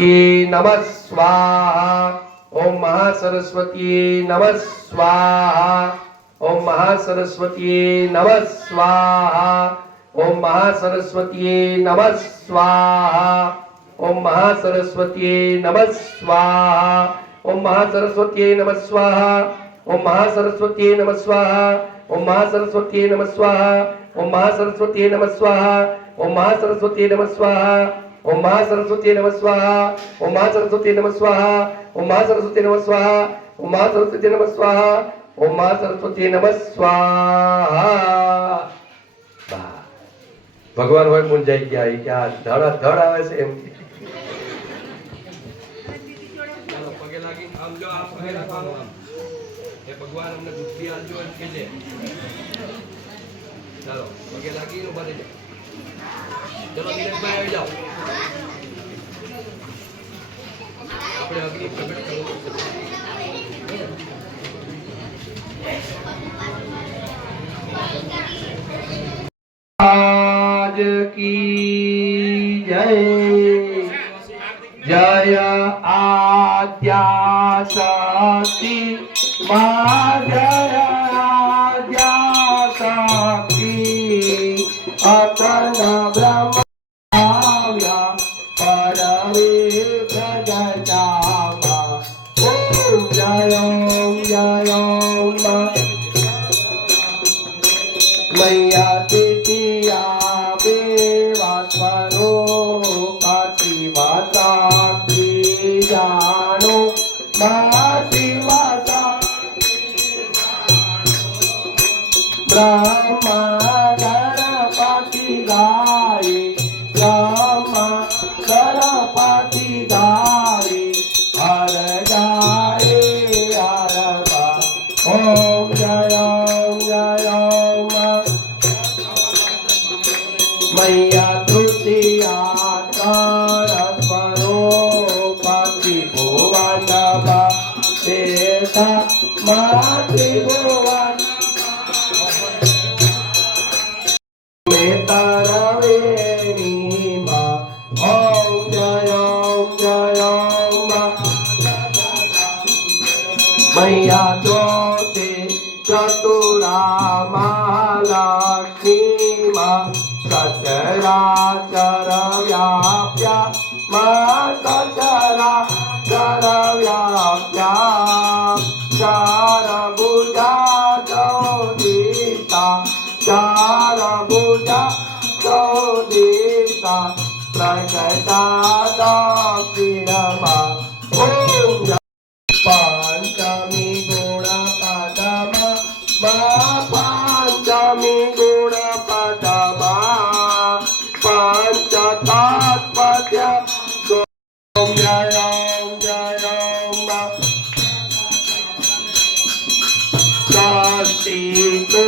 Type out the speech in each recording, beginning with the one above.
नमः स्वाहा। ओम महासरस्वती नमः स्वाहा। ओम महासरस्वती नमः स्वाहा। ओम महासरस्वती नमः स्वाहा। ओम महासरस्वती नमः स्वाहा। ओम महासरस्वती नमः स्वाहा। ओम महासरस्वती नमः स्वाहा। ओम महासरस्वती नमः स्वाहा। ओम महासरस्वती नमः स्वाहा। ओम महासरस्वती नमः स्वाहा। ओम महासरस्वती नमः स्वाहा। ओम महासरस्वती नमः स्वाहा। ओम महासरस्वती नमः स्वाहा। ओम महासरस्वती नमः स्वाहा। ओम महासरस्वती नमः स्वाहा। भगवान હોય મુંજાઈ ગયા એ કે આ ધડા ધડ આવે છે એમ ચાલો પગે લાગી આમ જો આ પગે રાખવાનો આમ એ ભગવાન અમને બુદ્ધિ આપજો એમ કે છે ચાલો પગે લાગી ઉભા થઈ જાઓ ચલો દિનેશભાઈ આવી જાઓ આપણે અગ્નિ પ્રગટ કરવો आज की जय जय आद्या शक्ति मां जय आद्या शक्ति अतन ब्रह्म परवे प्रगटामा ओम जय मैया तिथिया बेवास्वरो काशी माता की जानो मासी माता ब्रह्मा गणपति गाये ब्रह्मा गणपति गाये हर गाये हर गा ओम जय मैया तृतीया स्वरो पाति भुवन शेषा मातृ भुवन में तरवेणी मां ओम जय मैया ज्योति चतुरा महालक्ष्मी मां सचराचर व्याप्या मां सचराचर व्याप्या चार भुजा चौदिता चार भुजा चौदिता प्रगटा दक्षिणमा ओम पंचमी गुण पदमा मां पंचमी गुण पदमा पंचतात्पत्य ओम जय षष्ठी तु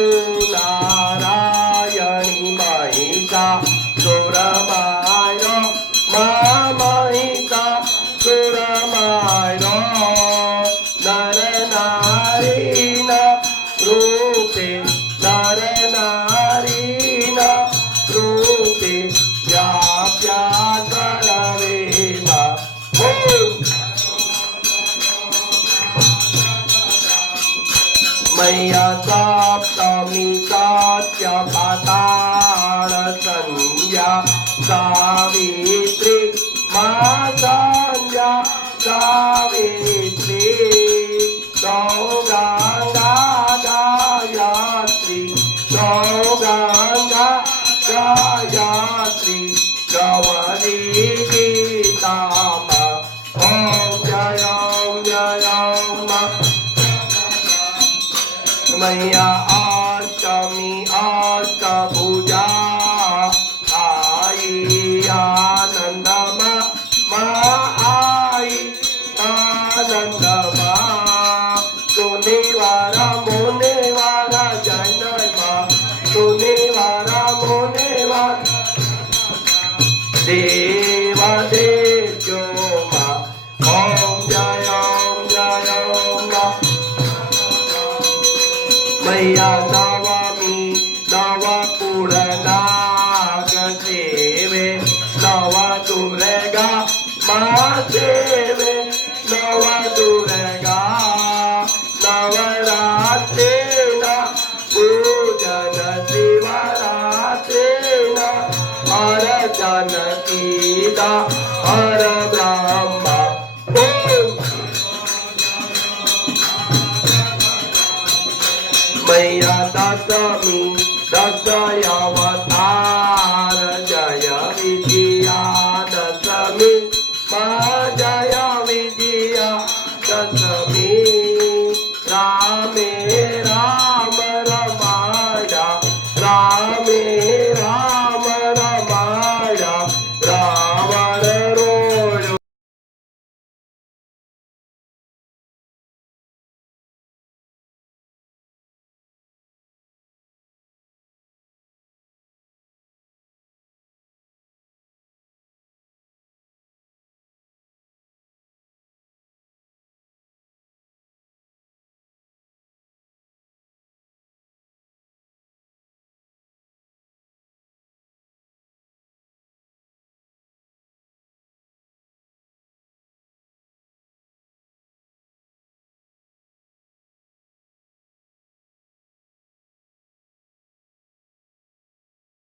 नारायणी महिषा सुरमाय मां महिषा सुरमाय नर नारीण रूपे नर नारीण रूपे व्याप्या सर्वेमा मैया सप्तमी सत्य पाताल संज्ञा सावित्री मां संज्ञा सावित्री गौगंगा गायत्री गौगंगा गायत्री गौरी गीता ओम जय मैया अष्टमी अष्टभुजा आई आनंद मां आई आनंद मां सोने वाला मोने वाला जय मां सोने वाला मोने वाला देवा देव मां ओम जय मां मैया नवमी नव पूर्णाग सेवे नव दुर्गा मां परब्रह्म ओम मैया दशमी दशयावतार जय विजया दशमी